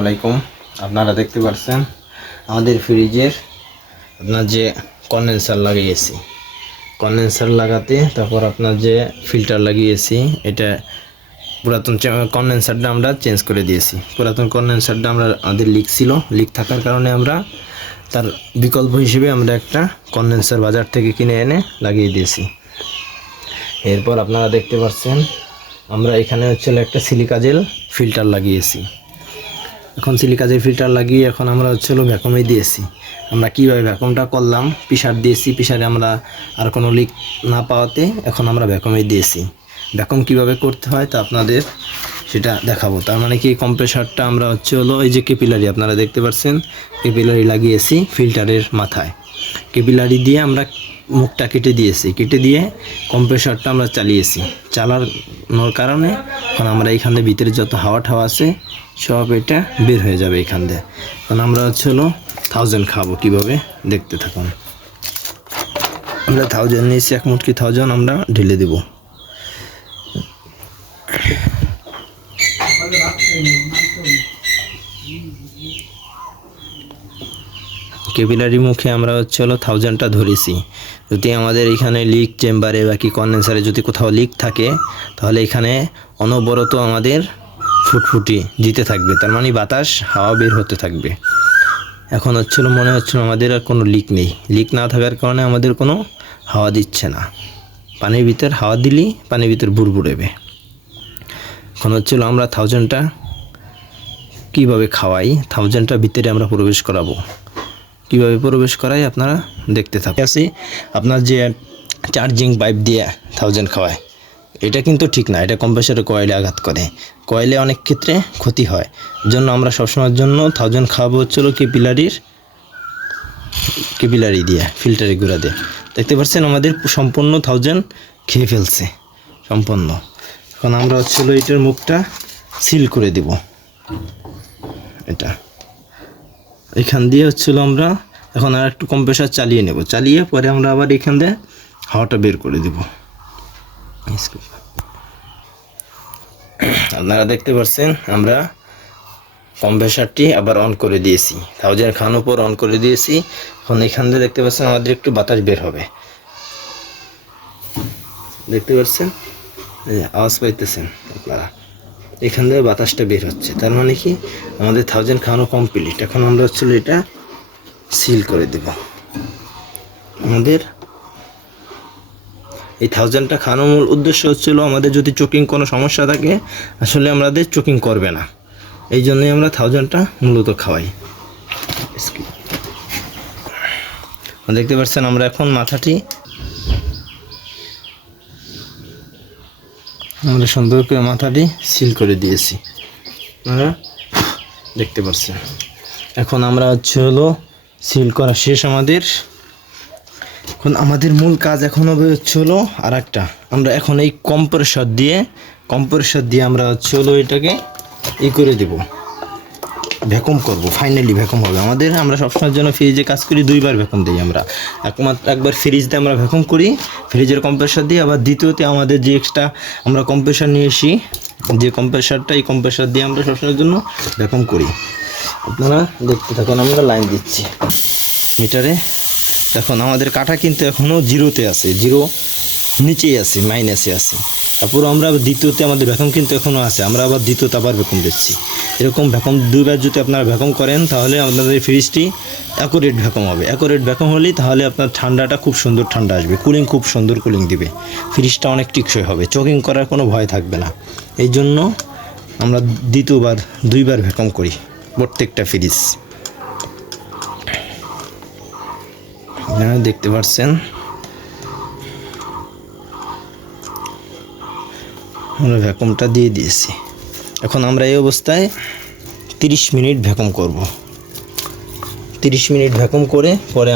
আলাইকুম। আপনারা দেখতে পাচ্ছেন আমাদের ফ্রিজের আপনার যে কন্ডেন্সার লাগিয়েছি, কন্ডেন্সার লাগাতে তারপর আপনার যে ফিল্টার লাগিয়েছি, এটা পুরাতন কন্ডেন্সারটা আমরা চেঞ্জ করে দিয়েছি। পুরাতন কন্ডেন্সারটা আমাদের লিক ছিল, লিক থাকার কারণে আমরা তার বিকল্প হিসেবে আমরা একটা কন্ডেন্সার বাজার থেকে কিনে এনে লাগিয়ে দিয়েছি। এরপর আপনারা দেখতে পাচ্ছেন আমরা এখানে একটা সিলিকা জেল ফিল্টার লাগিয়েছি। এখন সিলিকা জেল ফিল্টার লাগিয়ে এখন আমরা ভ্যাকুমে দিয়েছি। আমরা কীভাবে ভ্যাকুমটা করলাম, প্রেসার দিয়েছি, প্রেসারে আমরা আর কোনো লিক না পাওয়াতে এখন আমরা ভ্যাকুমে দিয়েছি। ভ্যাকুম কীভাবে করতে হয় তা আপনাদের সেটা দেখাবো। তার মানে কি, কম্প্রেসারটা আমরা এই যে কেপিলারি আপনারা দেখতে পাচ্ছেন, কেপিলারি লাগিয়েছি ফিল্টারের মাথায়। কেপিলারি দিয়ে আমরা মুখটা কেটে দিয়েছি, কেটে দিয়ে কম্প্রেসারটা আমরা চালিয়েছি। চালানোর কারণে এখন আমরা এইখানে ভিতরে যত হাওয়া আছে সব এটা বের হয়ে যাবে এখান দিয়ে। কারণ আমরা 1000 খাবো, কীভাবে দেখতে থাকুন। আমরা 1000 নিয়েছি, এক মুটকি 1000 আমরা ঢেলে দেব। কেপিলারি মুখে আমরা 1000টা ধরেছি। যদি আমাদের এখানে লিক চেম্বারে বা কি কন্ডেন্সারে যদি কোথাও লিক থাকে, তাহলে এখানে অনবরত আমাদের ফুটফুটি দিতে থাকবে, তার মানে বাতাস হাওয়া বের হতে থাকবে। এখন মনে হচ্ছিল আমাদের আর কোনো লিক নেই। লিক না থাকার কারণে আমাদের কোনো হাওয়া দিচ্ছে না। পানির ভিতর হাওয়া দিলেই পানির ভিতর বুড়বুড়েবে। এখন আমরা 1000টা কীভাবে খাওয়াই, 1000টা ভিতরে আমরা প্রবেশ করাবো। কীভাবে প্রবেশ করাই আপনারা দেখতে থাকুন। আপনার যে চার্জিং পাইপ দিয়ে 1000 খাওয়ায়, এটা কিন্তু ঠিক না। এটা কম্প্রেসারের কয়েলে আঘাত করে, কয়েলে অনেক ক্ষেত্রে ক্ষতি হয়। জন্য আমরা সবসময়ের জন্য 1000 খাওয়াবো কেপিলারি দিয়ে, ফিল্টারের গুঁড়া দিয়ে। দেখতে পাচ্ছেন আমাদের সম্পূর্ণ 1000 খেয়ে ফেলছে সম্পূর্ণ। এখন আমরা এটার মুখটা সিল করে দেব। এটা এখান দিয়ে আমরা এখন আর একটু কম্প্রেসার চালিয়ে নেব, চালিয়ে পরে আমরা আবার এখান দিয়ে হাওয়াটা বের করে দেব। আপনারা দেখতে পাচ্ছেন আমরা কম্প্রেসারটি আবার অন করে দিয়েছি, 1000 খাওয়ানোর পর অন করে দিয়েছি। এখন এখান দিয়ে দেখতে পাচ্ছেন আমাদের একটু বাতাস বের হবে। দেখতে পাচ্ছেন, আওয়াজ পাইতেছেন আপনারা, এখান থেকে বাতাসটা বের হচ্ছে। তার মানে কি, আমাদের 1000 খাওয়ানো কমপ্লিট। এখন আমরা এটা সিল করে দেব। আমাদের এই 1000টা খাওয়ানোর মূল উদ্দেশ্য আমাদের যদি চোকিং কোনো সমস্যা থাকে, আসলে আমাদের চোকিং করবে না। এই জন্যই আমরা 1000টা মূলত খাওয়াই। দেখতে পাচ্ছেন আমরা এখন মাথাটি আমরা সুন্দর করে মাথাটি সিল করে দিয়েছি, আপনারা দেখতে পাচ্ছেন। এখন আমরা সিল করা শেষ আমাদের। এখন আমাদের মূল কাজ এখন হবে আর একটা, আমরা এখন এই কম্প্রেসার দিয়ে আমরা এটাকে করে দেব, ভ্যাকুম করব। ফাইনালি ভ্যাকুম হবে আমাদের। আমরা সবসময়ের জন্য ফ্রিজে কাজ করি, 2বার ভ্যাকুম দিই আমরা। একবার ফ্রিজ দিয়ে আমরা ভ্যাকুম করি, ফ্রিজের কম্প্রেসার দিয়ে। আবার দ্বিতীয়তে আমাদের যে এক্সট্রা আমরা কম্প্রেসার নিয়ে এসি, যে কম্প্রেসারটা, এই কম্প্রেসার দিয়ে আমরা সবসময়ের জন্য ভ্যাকুম করি। আপনারা দেখতে থাকুন, আমরা লাইন দিচ্ছি মিটারে। এখন আমাদের কাটা কিন্তু এখনও 0-তে আছে, 0 নিচেই আছে, মাইনাসে আছে। তারপর আমরা দ্বিতীয়তে আমাদের ভ্যাকুম কিন্তু এখনও আছে, আমরা আবার দ্বিতীয়তে আবার ভ্যাকুম দিচ্ছি। এরকম ভ্যাকুম 2বার যদি আপনারা ভ্যাকুম করেন, তাহলে আপনাদের ফ্রিজটি অ্যাকুরেট ভ্যাকুম হবে। অ্যাকুরেট ভ্যাকুম হলেই তাহলে আপনার ঠান্ডাটা খুব সুন্দর ঠান্ডা আসবে, কুলিং খুব সুন্দর কুলিং দিবে, ফ্রিজটা অনেক টিকসই হবে, চোকিং করার কোনো ভয় থাকবে না। এই জন্য আমরা 2বার ভ্যাকুম করি প্রত্যেকটা ফ্রিজ। আপনারা দেখতে পাচ্ছেন আমরা ভ্যাকুমটা দিয়ে দিয়েছি। এখন আমরা এই অবস্থায় 30 মিনিট ভ্যাকুম করব। 30 মিনিট ভ্যাকুম করে পরে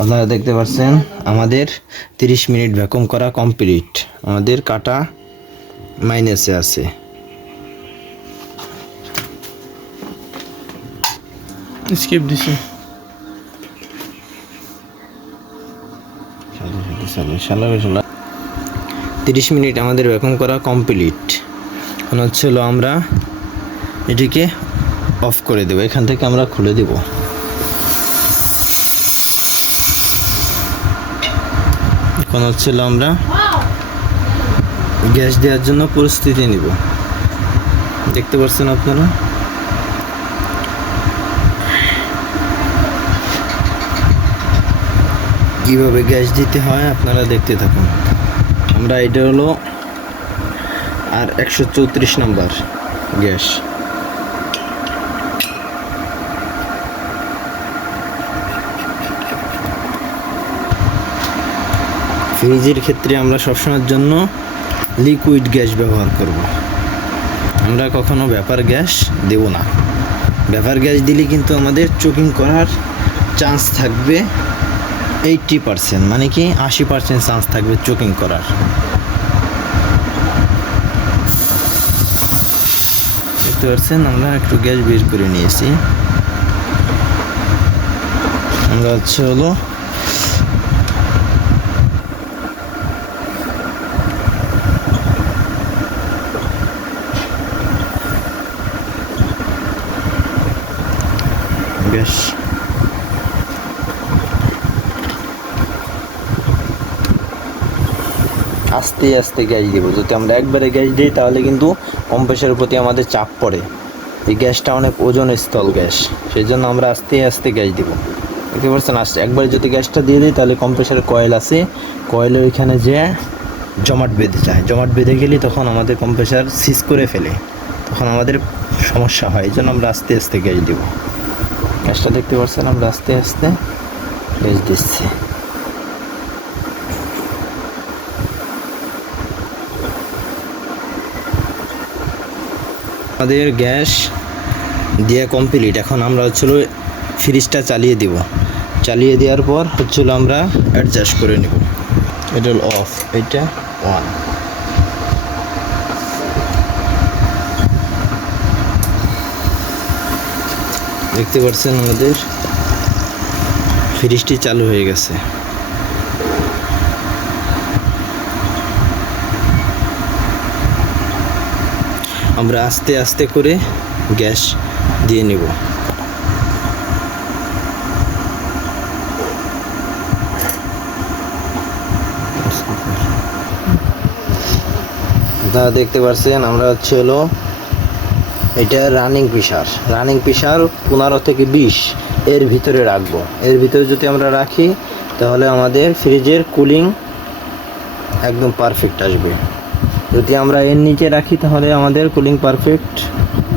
আপনারা দেখতে পাচ্ছেন আমাদের 30 মিনিট ভ্যাকুম করা কমপ্লিট। আমাদের কাটা মাইনাসে আছে। স্কিপ দিছি। 30 মিনিট আমাদের ভ্যাকুম করা কমপ্লিট। এখন আমরা এটিকে অফ করে দেব, এখান থেকে আমরা খুলে দেব। এখন হচ্ছিল আমরা গ্যাস দেওয়ার জন্য প্রস্তুতি নিব। দেখতে পাচ্ছেন আপনারা, কিভাবে গ্যাস দিতে হয় আপনারা দেখতে থাকুন। আমরা এটা হলো আর 134 নাম্বার গ্যাস। ফ্রিজের ক্ষেত্রে আমরা সবসময়ের জন্য লিকুইড গ্যাস ব্যবহার করব। আমরা কখনো ব্যাপার গ্যাস দেব না। ব্যাপার গ্যাস দিলে কিন্তু আমাদের চোকিং করার চান্স থাকবে 80%, মানে কি 80% চান্স থাকবে চোকিং করার। দেখতে পাচ্ছেন আমরা একটু গ্যাস বের করে নিয়েছি। আমরা হলো গ্যাস আস্তে আস্তে গ্যাস দিব। যদি আমরা একবারে গ্যাস দিই তাহলে কিন্তু কম্প্রেসারের প্রতি আমাদের চাপ পড়ে। এই গ্যাসটা অনেক ওজন স্থল গ্যাস, সেই জন্য আমরা আস্তে আস্তে গ্যাস দিব। দেখতে পাচ্ছেন, একবারে যদি গ্যাসটা দিয়ে দিই তাহলে কম্প্রেসারের কয়েল আছে, কয়েলের ওইখানে যে জমাট বেঁধে যায়, জমাট বেঁধে গেলে তখন আমাদের কম্প্রেসার সিজ করে ফেলে, তখন আমাদের সমস্যা হয়। এই জন্য আমরা আস্তে আস্তে গ্যাস দিব। গ্যাসটা দেখতে পাচ্ছেন আমরা আস্তে আস্তে গ্যাস দিচ্ছি। আমাদের গ্যাস দিয়ে কমপ্লিট। এখন আমরা ফ্রিজটা চালিয়ে দিব। চালিয়ে দেওয়ার পর আমরা অ্যাডজাস্ট করে নেব। এটা হল অফ, এটা অন। দেখতে পাচ্ছেন আমাদের ফ্রিজটি চালু হয়ে গেছে। আমরা আস্তে আস্তে করে গ্যাস দিয়ে নেব। আপনারা দেখতে পাচ্ছেন আমরা এটা রানিং প্রেসার। রানিং প্রেসার 15 থেকে 20 এর ভিতরে রাখবো। এর ভিতরে যদি আমরা রাখি তাহলে আমাদের ফ্রিজের কুলিং একদম পারফেক্ট আসবে। যদি আমরা এর নিচে রাখি তাহলে আমাদের কুলিং পারফেক্ট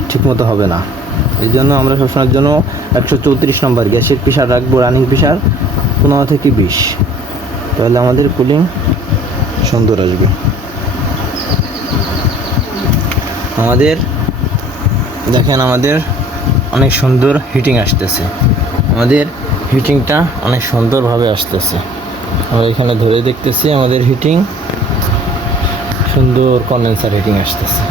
ঠিকমতো হবে না। এই জন্য আমরা সবসময়ের জন্য 134 নম্বর গ্যাসের প্রেসার রাখবো, রানিং প্রেসার 15 থেকে 20, তাহলে আমাদের কুলিং সুন্দর আসবে। আমাদের দেখেন আমাদের অনেক সুন্দর হিটিং আসতেছে। আমাদের হিটিংটা অনেক সুন্দরভাবে আসতেছে। আমরা এখানে ধরে দেখতেছি আমাদের হিটিং সুন্দর কন্ডেন্সার হিটিং আসতেছে।